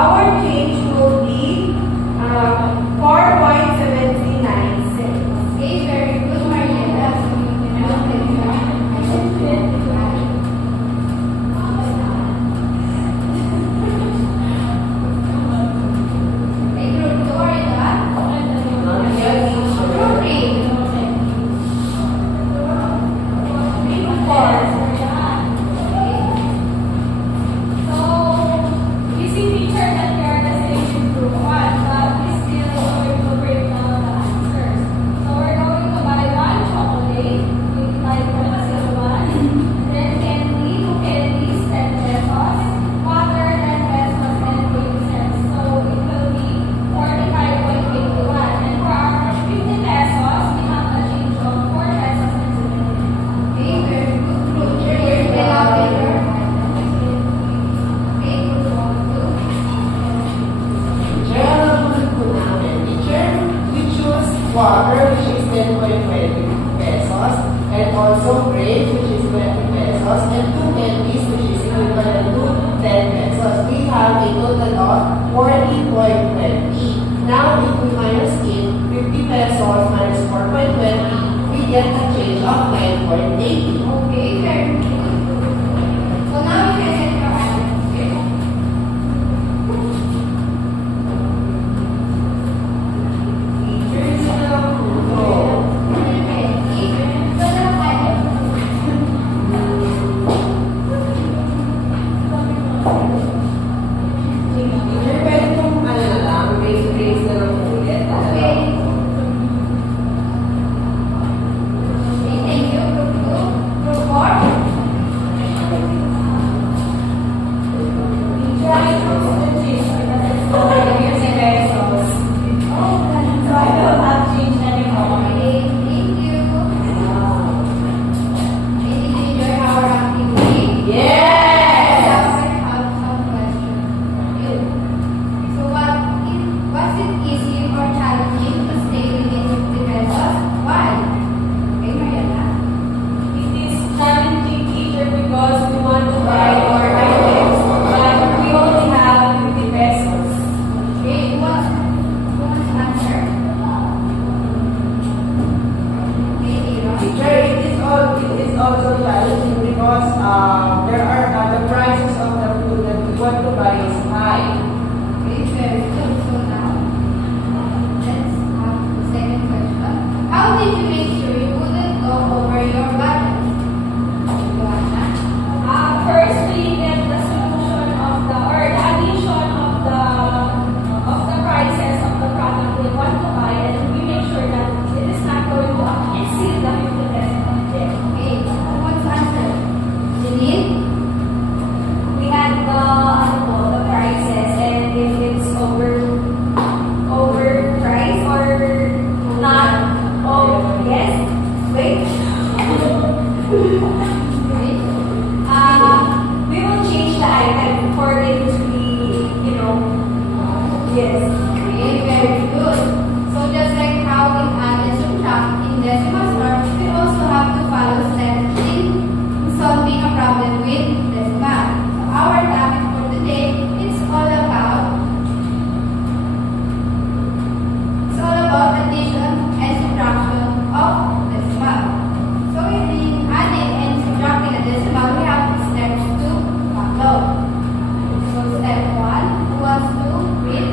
our change will be 4.7396. Okay, very good, Mariela. So you can help with that. Okay, group 2, are you done? Group 3. Group 4. So, you see, teacher, that we are the same in group 1, but we still going to break down the answers. So, we're going to buy one chocolate, with like one, then candy, 2 candies, 10 pesos, water, 10 pesos, and 20 cents. So, it will be 45.81. And for our 50 pesos, we have a change of 4 pesos and 70. Okay, very good. Group 3, where's the elevator? Okay, group 1, 2. Teacher, we choose water, which is 10.20 pesos, and also grape, which is 20 pesos, and 2 candies, which is equivalent to 10 pesos. We have a total of 40.20. Now, if we minus it, 50 pesos minus 4.20, we get a change of 9.80. Okay, very good. So now you can set your items here. Teachers, no. Okay, so now Teacher, pwede kong ano na lang, raise na lang ulit. Okay. Okay, thank you. Group 2. Group 4. Teacher, I chose the change because it's already 50 pesos. Oh, So, I don't have change anymore. okay, thank you. Okay, did you enjoy our activity? Yes! Now I have some questions for you. So was it easy or challenging to stay within 50 pesos? Why? Okay, Mariana. It is challenging, teacher, because we want to buy our items, but we only have 50 pesos. Okay, who wants to answer? Okay, Ira. Teacher, it is also challenging because there are the prices of the food that we want to buy is high. Okay, very good. So now, let's have the second question. How did you make sure you wouldn't go over your budget? Joanna? First, we get the solution of the, or the addition of the prices of the product we want to buy, and we make sure that it is not going to exceed the 50 pesos budget. Okay, who wants to answer? Janine? We had the prices, and if it's over price or not, oh yes, wait. Okay. We will change the item for it to be, yes. Okay, very good. So just like how we add and subtract in decimal terms, we also have to follow steps in solving a problem with decimal. So our topic for today is all about addition and subtraction of decimal. So in adding and subtracting a decimal, we have steps to follow. So step 1 was to read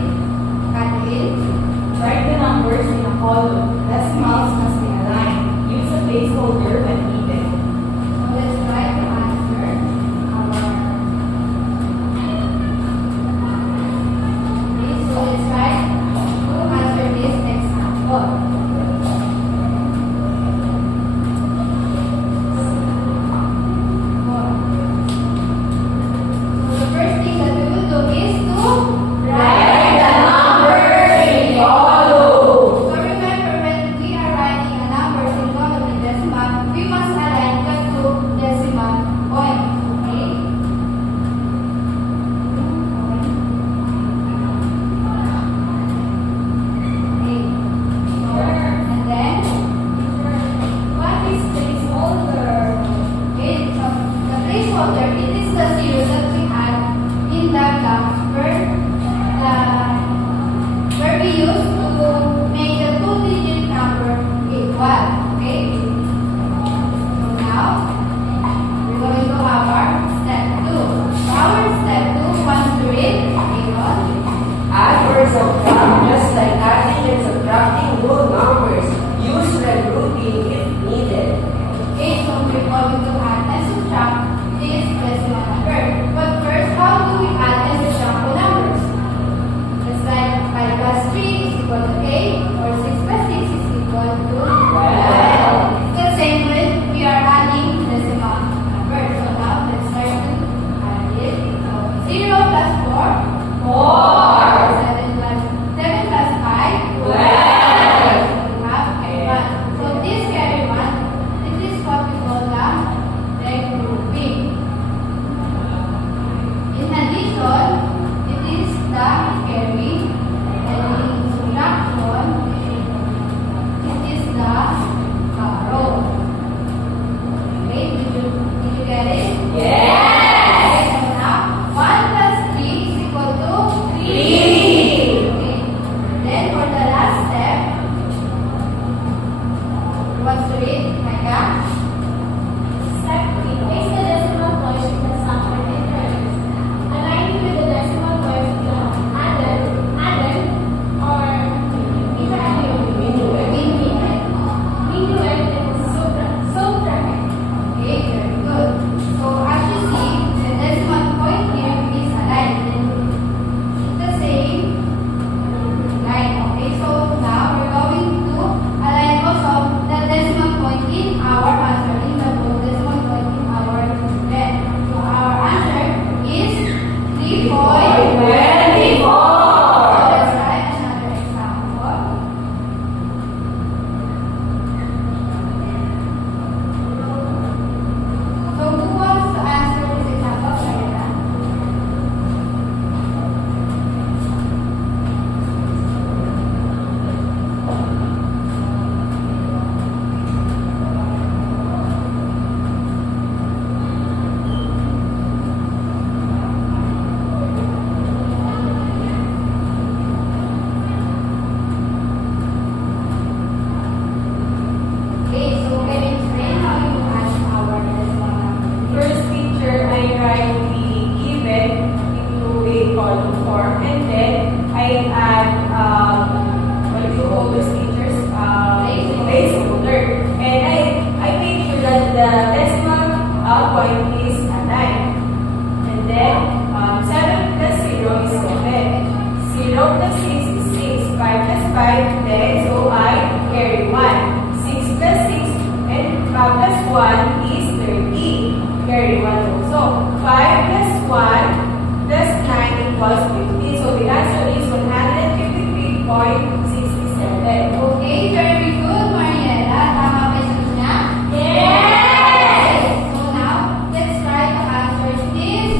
plus 6 is 6. 5 plus 5, 10. So I carry 1. 6 plus 6 and plus 1 is 30. Carry 1 also. 5 plus 1 plus 9 equals 50. So the answer is 153.67. Okay, very good, Mariela. Tama ba yung sagot niya? Yes! So now, let's try to answer this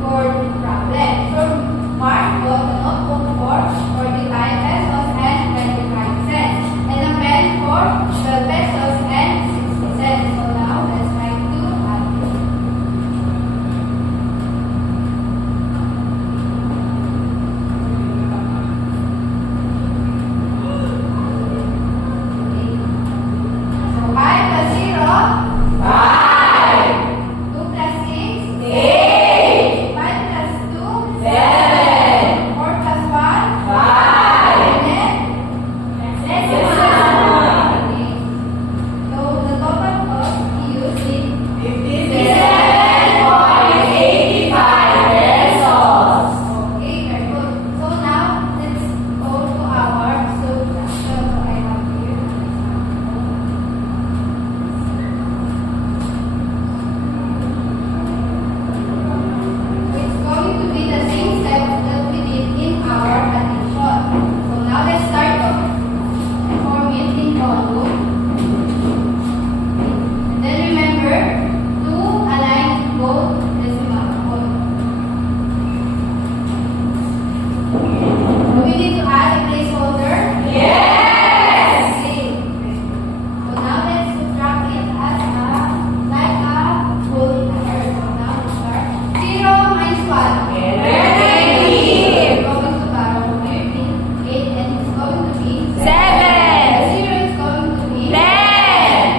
board problem. From Mark, got the notebook for 45 pesos and 25 cents. And a pen for 12 pesos and 60 cents. So now, let's try to add it. So 5 plus 0, 5, 2 plus 6, 8, 5 plus 2, 7, 4 plus 1, 5. and then okay. So the total cost used is 57.85 pesos. okay, very good. So now let's go to our solution. So I have here an example. It's going to be the same steps that we did in our addition. So now let's start off. Form it in column. And then remember to align both decimal columns. Do we need to add a placeholder? Yes! Okay. So now let's subtract it as like a whole number. So now we start. 0 minus 1. 13. Going to borrow 13. 8 and it's going to be 7. 0 is going to be 10.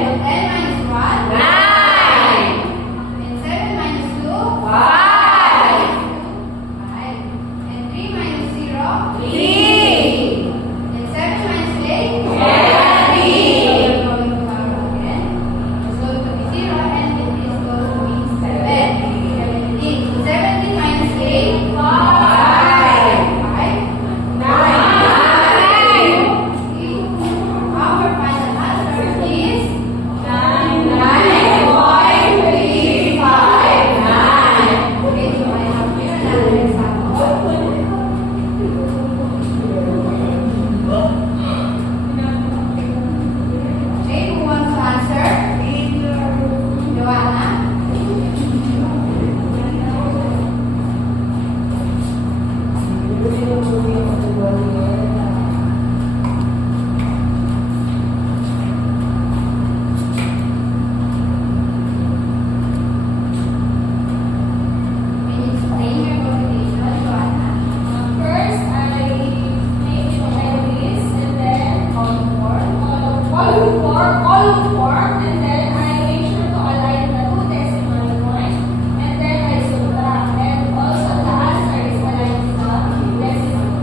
So 10 minus 1. 9. And 7 minus 2. 5. 5. And 3 minus 0. 3. And 7 minus 8. 20. So we're going to borrow again. It's going to be 0 and it is going to be 7. 17. So 17 minus 8. 5. 5. 9. Our final answer is 99.359. okay, so I have here another example. Okay, who wants to answer? Joanna? Can you explain your motivation, Joanna? First, I make list and then column form, and then I make sure to align the two decimal points, and then I subtract, and also the answer is aligned to the decimal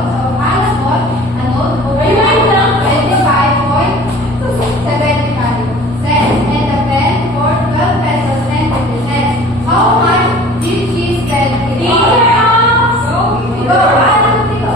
So, Alice bought a notebook for Rewind lang. 25.75 cents and a pen for 12 pesos and 50 cents. How much did she spend it Teacher, on? so, Go, Alice, go.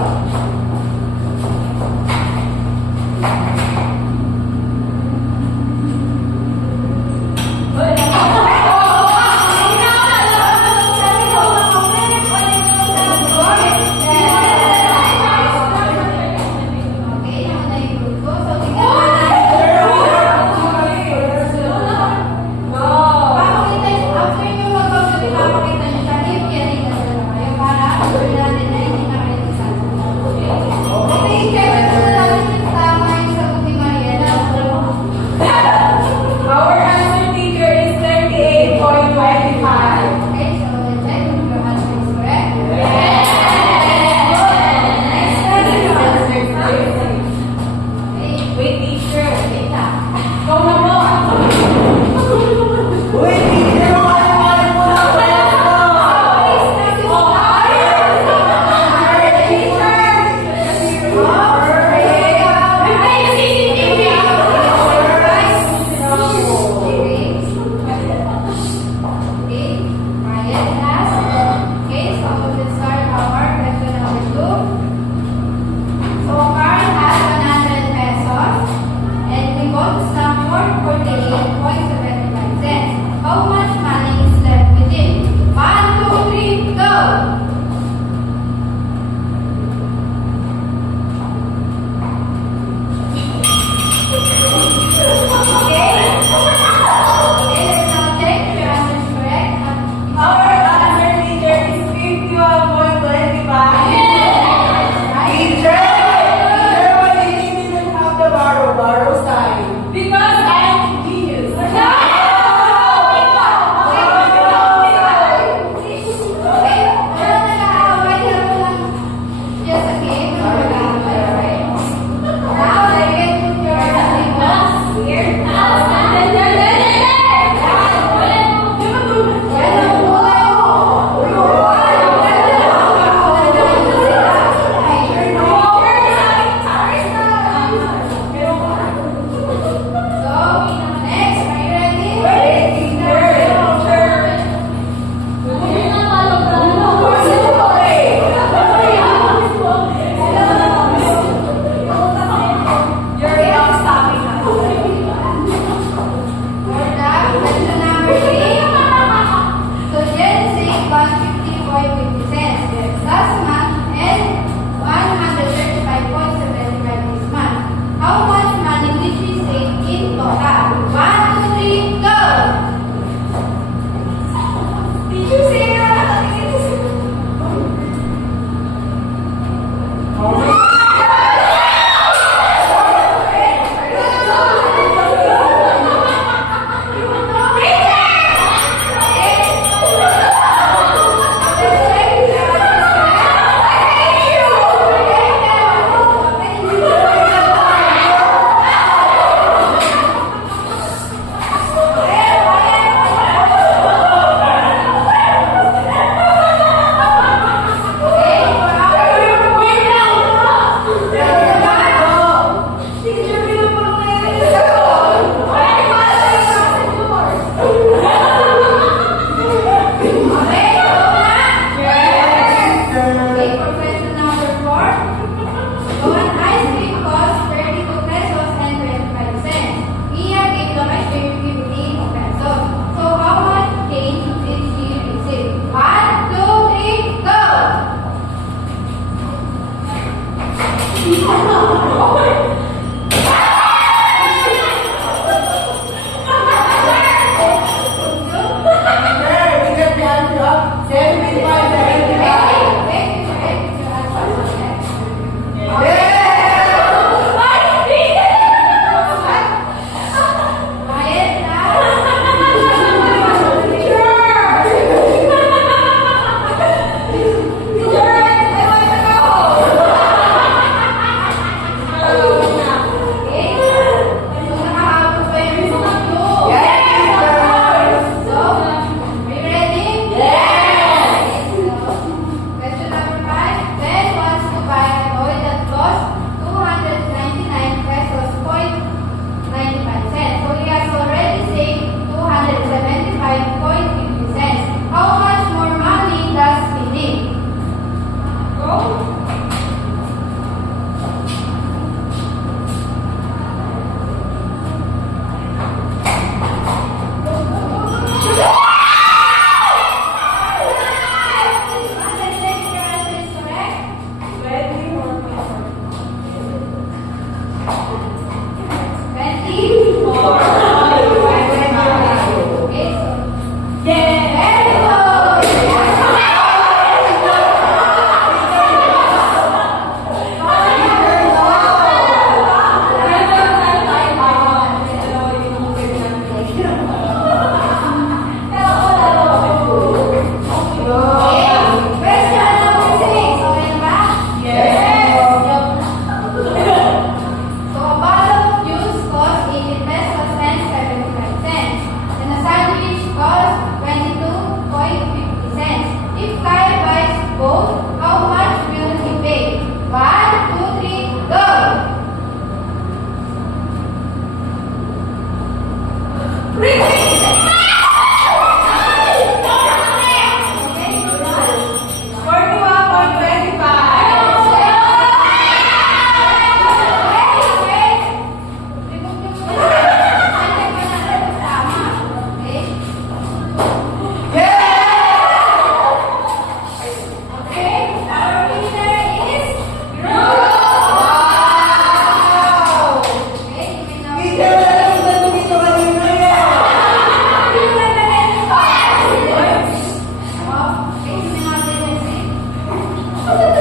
Okay.